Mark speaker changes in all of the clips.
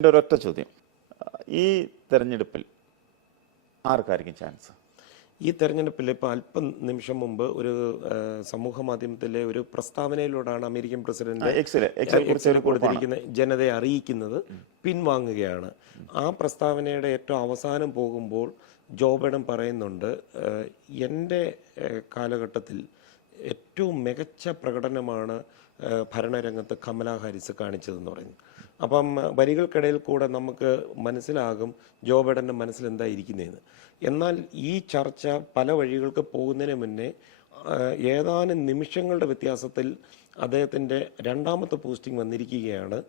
Speaker 1: എന്റെ ഒരൊറ്റ ചോദ്യം. ഈ തെരഞ്ഞെടുപ്പിൽ ആർക്കായിരിക്കും ചാൻസ്?
Speaker 2: ഈ തെരഞ്ഞെടുപ്പിൽ ഇപ്പോൾ അല്പം നിമിഷം മുമ്പ് ഒരു സമൂഹ മാധ്യമത്തിലെ ഒരു പ്രസ്താവനയിലൂടെയാണ് അമേരിക്കൻ
Speaker 1: പ്രസിഡന്റ്
Speaker 2: കൊടുത്തിരിക്കുന്ന ജനതയെ അറിയിക്കുന്നത് പിൻവാങ്ങുകയാണ്. ആ പ്രസ്താവനയുടെ ഏറ്റവും അവസാനം പോകുമ്പോൾ ജോ ബൈഡൻ പറയുന്നുണ്ട് എന്റെ കാലഘട്ടത്തിൽ ഏറ്റവും മികച്ച പ്രകടനമാണ് ഭരണരംഗത്ത് കമലാ ഹാരിസ് കാണിച്ചതെന്ന് പറയുന്നു അപ്പം വരികൾക്കിടയിൽ കൂടെ നമുക്ക് മനസ്സിലാകും ജോ ബൈഡന്റെ ഇരിക്കുന്നതെന്ന് എന്നാൽ ഈ ചർച്ച പല വഴികൾക്ക് പോകുന്നതിന് മുന്നേ ഏതാനും നിമിഷങ്ങളുടെ വ്യത്യാസത്തിൽ അദ്ദേഹത്തിന്റെ രണ്ടാമത്തെ പോസ്റ്റിംഗ് വന്നിരിക്കുകയാണ്.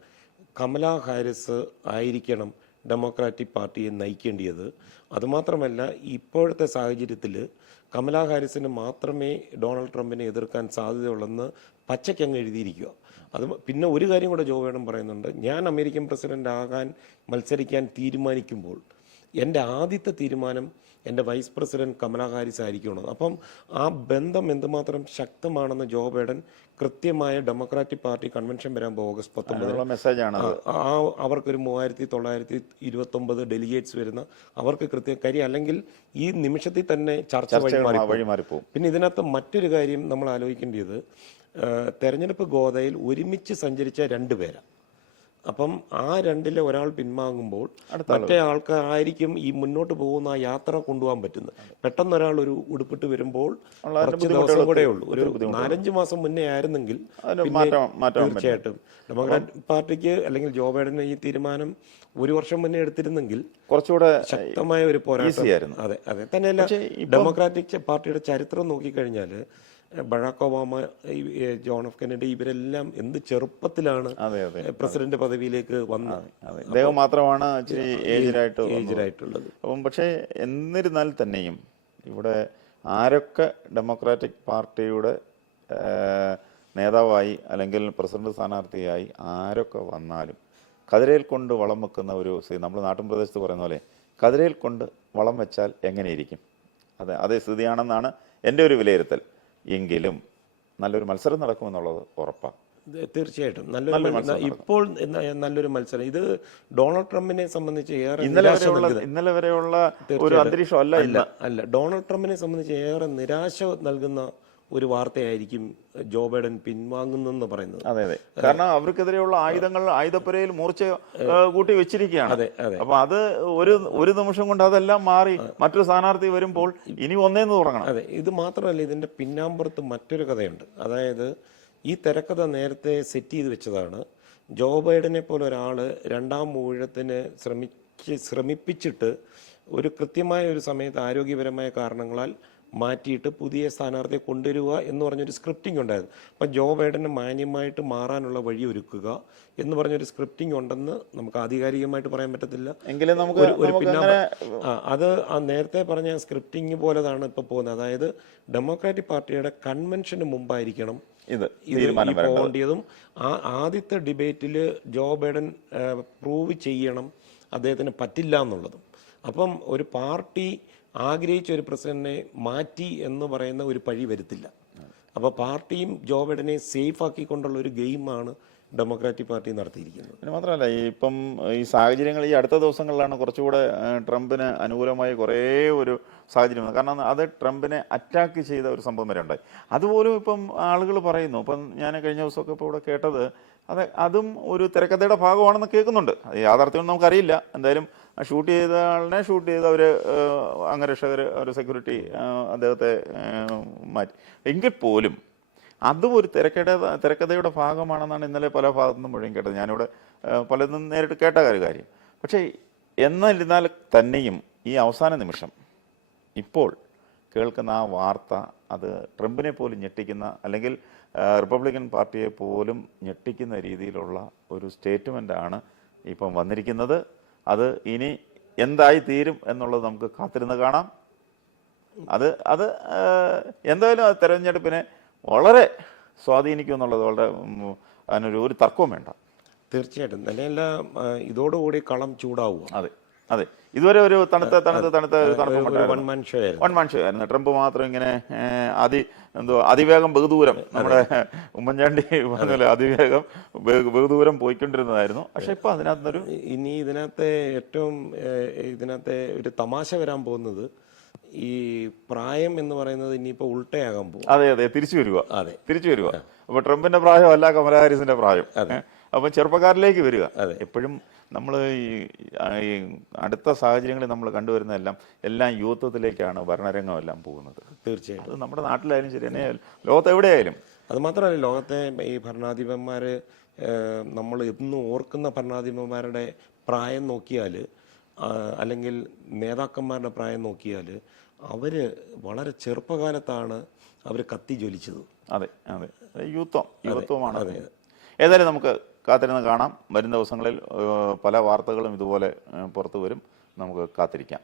Speaker 2: കമലാ ഹാരിസ് ആയിരിക്കണം ഡെമോക്രാറ്റിക് പാർട്ടിയെ നയിക്കേണ്ടിയത്. അതുമാത്രമല്ല ഇപ്പോഴത്തെ സാഹചര്യത്തിൽ കമലാ ഹാരിസിന് മാത്രമേ ഡൊണാൾഡ് ട്രംപിനെ എതിർക്കാൻ സാധ്യതയുള്ളെന്ന് പച്ചയ്ക്കങ്ങ് എഴുതിയിരിക്കുക. അത് പിന്നെ ഒരു കാര്യം കൂടെ ജോ വേണം പറയുന്നുണ്ട്. ഞാൻ അമേരിക്കൻ പ്രസിഡന്റ് ആകാൻ മത്സരിക്കാൻ തീരുമാനിക്കുമ്പോൾ എന്റെ ആദ്യത്തെ തീരുമാനം എന്റെ വൈസ് പ്രസിഡന്റ് കമലാ ഹാരിസ് ആയിരിക്കുന്നത് അപ്പം ആ ബന്ധം എന്തുമാത്രം ശക്തമാണെന്ന് ജോ ബൈഡൻ കൃത്യമായ ഡെമോക്രാറ്റിക് പാർട്ടി കൺവെൻഷൻ വരാൻ പോകും ഓഗസ്റ്റ് പത്തൊമ്പത് മെസ്സേജ് മെസ്സേജാണ് അത്. ആ അവർക്കൊരു മൂവായിരത്തി തൊള്ളായിരത്തി ഇരുപത്തൊമ്പത് ഡെലിഗേറ്റ്സ് വരുന്ന അവർക്ക് കൃത്യ കാര്യം അല്ലെങ്കിൽ ഈ നിമിഷത്തിൽ തന്നെ ചർച്ച വഴി മാറിപ്പോകും. പിന്നെ ഇതിനകത്ത് മറ്റൊരു കാര്യം നമ്മൾ ആലോചിക്കേണ്ടത് തെരഞ്ഞെടുപ്പ് ഗോതയിൽ ഒരുമിച്ച് സഞ്ചരിച്ച രണ്ട് പേരാ. അപ്പം ആ രണ്ടിലെ ഒരാൾ പിൻവാങ്ങുമ്പോൾ മറ്റേ ആൾക്കാരായിരിക്കും ഈ മുന്നോട്ട് പോകുന്ന ആ യാത്ര കൊണ്ടുപോകാൻ പറ്റുന്നത്. പെട്ടെന്ന് ഒരാൾ ഒരു ഉടുപ്പിട്ട് വരുമ്പോൾ കുറച്ച് ദിവസം കൂടെ ഉള്ളൂ. ഒരു നാലഞ്ച് മാസം മുന്നേ ആയിരുന്നെങ്കിൽ തീർച്ചയായിട്ടും ഡെമോക്രാറ്റ് പാർട്ടിക്ക് അല്ലെങ്കിൽ ജോ ബൈഡന് ഈ തീരുമാനം ഒരു വർഷം മുന്നേ എടുത്തിരുന്നെങ്കിൽ
Speaker 1: കുറച്ചുകൂടെ ശക്തമായ ഒരു പോരാട്ടം. അതെ അതെ.
Speaker 2: തന്നെയല്ല ഡെമോക്രാറ്റിക് പാർട്ടിയുടെ ചരിത്രം നോക്കിക്കഴിഞ്ഞാൽ Barack Obama John F Kennedy ഇവരെല്ലാം എന്ത് ചെറുപ്പത്തിലാണ് പ്രസിഡന്റ് പദവിയിലേക്ക് വന്നത്.
Speaker 1: അതെ ഇദ്ദേഹം മാത്രമാണ്
Speaker 2: ഏജിലായിട്ടുള്ളത്
Speaker 1: അപ്പം പക്ഷേ എന്നിരുന്നാൽ തന്നെയും ഇവിടെ ആരൊക്കെ ഡെമോക്രാറ്റിക് പാർട്ടിയുടെ നേതാവായി അല്ലെങ്കിൽ പ്രസിഡന്റ് സ്ഥാനാർത്ഥിയായി ആരൊക്കെ വന്നാലും കതിരയിൽ കൊണ്ട് വളം വെക്കുന്ന ഒരു സ്ഥിതി നമ്മൾ നാട്ടിൻ പ്രദേശത്ത് പറയുന്ന പോലെ കതിരയിൽ കൊണ്ട് വളം വെച്ചാൽ എങ്ങനെയിരിക്കും? അതെ അതേ സ്ഥിതിയാണെന്നാണ് എന്റെ ഒരു വിലയിരുത്തൽ. എങ്കിലും നല്ലൊരു മത്സരം നടക്കുമെന്നുള്ളത് ഉറപ്പാണ്
Speaker 2: തീർച്ചയായിട്ടും. നല്ലൊരു ഇപ്പോൾ നല്ലൊരു മത്സരം. ഇത് ഡൊണാൾഡ് ട്രംപിനെ സംബന്ധിച്ച്
Speaker 1: ഏറെ ഇന്നലെ വരെയുള്ള ഒരു അന്തരീക്ഷം അല്ല
Speaker 2: അല്ല. ഡൊണാൾഡ് ട്രംപിനെ സംബന്ധിച്ച് ഏറെ നിരാശ നൽകുന്ന ഒരു വാർത്തയായിരിക്കും ജോ ബൈഡൻ പിൻവാങ്ങുന്നെന്ന് പറയുന്നത്.
Speaker 1: അതെ അതെ. കാരണം അവർക്കെതിരെയുള്ള ആയുധങ്ങൾ ആയുധപ്പുരയിൽ മൂർച്ച കൂട്ടി വെച്ചിരിക്കുകയാണ് അതെ അതെ. അപ്പൊ അത് ഒരു ഒരു നിമിഷം കൊണ്ട് അതെല്ലാം മാറി മറ്റൊരു സ്ഥാനാർത്ഥി വരുമ്പോൾ ഇനി ഒന്നേന്ന് തുടങ്ങണം.
Speaker 2: അതെ ഇത് മാത്രമല്ല ഇതിന്റെ പിന്നാമ്പുറത്ത് മറ്റൊരു കഥയുണ്ട്. അതായത് ഈ തിരക്കഥ നേരത്തെ സെറ്റ് ചെയ്ത് വെച്ചതാണ്. ജോ ബൈഡനെ പോലെ ഒരാൾ രണ്ടാം ഊഴത്തിന് ശ്രമിച്ച് ശ്രമിപ്പിച്ചിട്ട് ഒരു കൃത്യമായ ഒരു സമയത്ത് ആരോഗ്യപരമായ കാരണങ്ങളാൽ മാറ്റിയിട്ട് പുതിയ സ്ഥാനാർത്ഥിയെ കൊണ്ടുവരിക എന്ന് പറഞ്ഞൊരു സ്ക്രിപ്റ്റിംഗ് ഉണ്ടായിരുന്നു. അപ്പം ജോ ബൈഡന് മാന്യമായിട്ട് മാറാനുള്ള വഴി ഒരുക്കുക എന്ന് പറഞ്ഞൊരു സ്ക്രിപ്റ്റിംഗ് ഉണ്ടെന്ന് നമുക്ക് ആധികാരികമായിട്ട് പറയാൻ പറ്റത്തില്ല.
Speaker 1: എങ്കിലും നമുക്ക് ഒരു-
Speaker 2: പിന്നെ അത് ആ നേരത്തെ പറഞ്ഞ സ്ക്രിപ്റ്റിംഗ് പോലെതാണ് ഇപ്പോൾ പോകുന്നത്. അതായത് ഡെമോക്രാറ്റിക് പാർട്ടിയുടെ കൺവെൻഷന് മുമ്പായിരിക്കണം ഇത് പോകേണ്ടതും. ആ ആദ്യത്തെ ഡിബേറ്റിൽ ജോ ബൈഡൻ പ്രൂവ് ചെയ്യണം അദ്ദേഹത്തിന് പറ്റില്ല എന്നുള്ളതും. അപ്പം ഒരു പാർട്ടി ആഗ്രഹിച്ച ഒരു പ്രസിഡന്റിനെ മാറ്റി എന്ന് പറയുന്ന ഒരു പഴി വരുത്തില്ല. അപ്പോൾ പാർട്ടിയും ജോ ബൈഡനെ സേഫ് ആക്കിക്കൊണ്ടുള്ള ഒരു ഗെയിമാണ് ഡെമോക്രാറ്റിക് പാർട്ടി നടത്തിയിരിക്കുന്നത്.
Speaker 1: പിന്നെ മാത്രമല്ല ഇപ്പം ഈ സാഹചര്യങ്ങൾ ഈ അടുത്ത ദിവസങ്ങളിലാണ് കുറച്ചുകൂടെ ട്രംപിന് അനുകൂലമായി കുറേ ഒരു സാഹചര്യം. കാരണം അത് ട്രംപിനെ അറ്റാക്ക് ചെയ്ത ഒരു സംഭവം വരെ ഉണ്ടായി. അതുപോലും ഇപ്പം ആളുകൾ പറയുന്നു ഇപ്പം ഞാൻ കഴിഞ്ഞ ദിവസമൊക്കെ ഇപ്പോൾ ഇവിടെ കേട്ടത് അത് അതും ഒരു തിരക്കഥയുടെ ഭാഗമാണെന്ന് കേൾക്കുന്നുണ്ട്. യാഥാർത്ഥ്യം നമുക്കറിയില്ല. എന്തായാലും ഷൂട്ട് ചെയ്ത ആളിനെ ഷൂട്ട് ചെയ്ത് അവർ അംഗരക്ഷകർ ഒരു സെക്യൂരിറ്റി അദ്ദേഹത്തെ മാറ്റി. എങ്കിൽ പോലും അതും ഒരു തിരക്കഥ തിരക്കഥയുടെ ഭാഗമാണെന്നാണ് ഇന്നലെ പല ഭാഗത്തു നിന്നും മുഴുവൻ കേട്ടത്. ഞാനിവിടെ പലതും നേരിട്ട് കേട്ട ഒരു കാര്യം. പക്ഷേ എന്നിരുന്നാൽ തന്നെയും ഈ അവസാന നിമിഷം ഇപ്പോൾ കേൾക്കുന്ന ആ വാർത്ത അത് ട്രംപിനെ പോലും ഞെട്ടിക്കുന്ന അല്ലെങ്കിൽ റിപ്പബ്ലിക്കൻ പാർട്ടിയെ പോലും ഞെട്ടിക്കുന്ന രീതിയിലുള്ള ഒരു സ്റ്റേറ്റ്മെന്റാണ് ഇപ്പം വന്നിരിക്കുന്നത്. അത് ഇനി എന്തായി തീരും എന്നുള്ളത് നമുക്ക് കാത്തിരുന്ന് കാണാം. അത് അത് എന്തായാലും ആ തെരഞ്ഞെടുപ്പിനെ വളരെ സ്വാധീനിക്കും എന്നുള്ളത് വളരെ അതിനൊരു ഒരു തർക്കവും വേണ്ട.
Speaker 2: തീർച്ചയായിട്ടും. തന്നെയല്ല ഇതോടുകൂടി കളം ചൂടാവുക.
Speaker 1: അതെ. അതെ. ഇതുവരെ ഒരു തണുത്ത തണുത്ത തണുത്ത ഒരു തണുപ്പം one man show one man show ആയിരുന്നു. ട്രംപ് മാത്രം ഇങ്ങനെ അതി എന്തോ അതിവേഗം ബഹുദൂരം നമ്മുടെ ഉമ്മൻചാണ്ടി പറഞ്ഞ അതിവേഗം ബഹു- ബഹുദൂരം പോയിക്കൊണ്ടിരുന്നതായിരുന്നു. പക്ഷെ ഇപ്പൊ അതിനകത്തൊരു
Speaker 2: ഇനി ഇതിനകത്തെ ഏറ്റവും ഇതിനകത്തെ ഒരു തമാശ വരാൻ പോകുന്നത് ഈ പ്രായം എന്ന് പറയുന്നത് ഇനിയിപ്പോ ഉൾട്ടയാകാൻ പോകും.
Speaker 1: അതെ അതെ. തിരിച്ചു വരിക അതെ. തിരിച്ചു വരിക അപ്പൊ ട്രംപിന്റെ പ്രായമല്ല കമലാ ഹാരിസിന്റെ പ്രായം അപ്പൊ ചെറുപ്പക്കാരിലേക്ക് വരിക. എപ്പോഴും നമ്മൾ ഈ അടുത്ത സാഹചര്യങ്ങളിൽ നമ്മൾ കണ്ടുവരുന്നതെല്ലാം എല്ലാം യൂത്വത്തിലേക്കാണ് ഭരണരംഗമെല്ലാം പോകുന്നത്. തീർച്ചയായിട്ടും. അത് നമ്മുടെ നാട്ടിലായാലും ശരി തന്നെ ലോകത്ത് എവിടെയായാലും.
Speaker 2: അത് മാത്രമല്ല ലോകത്തെ ഈ ഭരണാധിപന്മാർ നമ്മൾ എന്നും ഓർക്കുന്ന ഭരണാധിപന്മാരുടെ പ്രായം നോക്കിയാൽ അല്ലെങ്കിൽ നേതാക്കന്മാരുടെ പ്രായം നോക്കിയാൽ അവർ വളരെ ചെറുപ്പകാലത്താണ് അവർ കത്തി ജ്വലിച്ചത്.
Speaker 1: അതെ അതെ. യൂത്വം യൂത്വമാണ് അതെ. ഏതായാലും നമുക്ക് കാത്തിരുന്ന് കാണാം. വരും ദിവസങ്ങളിൽ പല വാർത്തകളും ഇതുപോലെ പുറത്തു വരും. നമുക്ക് കാത്തിരിക്കാം.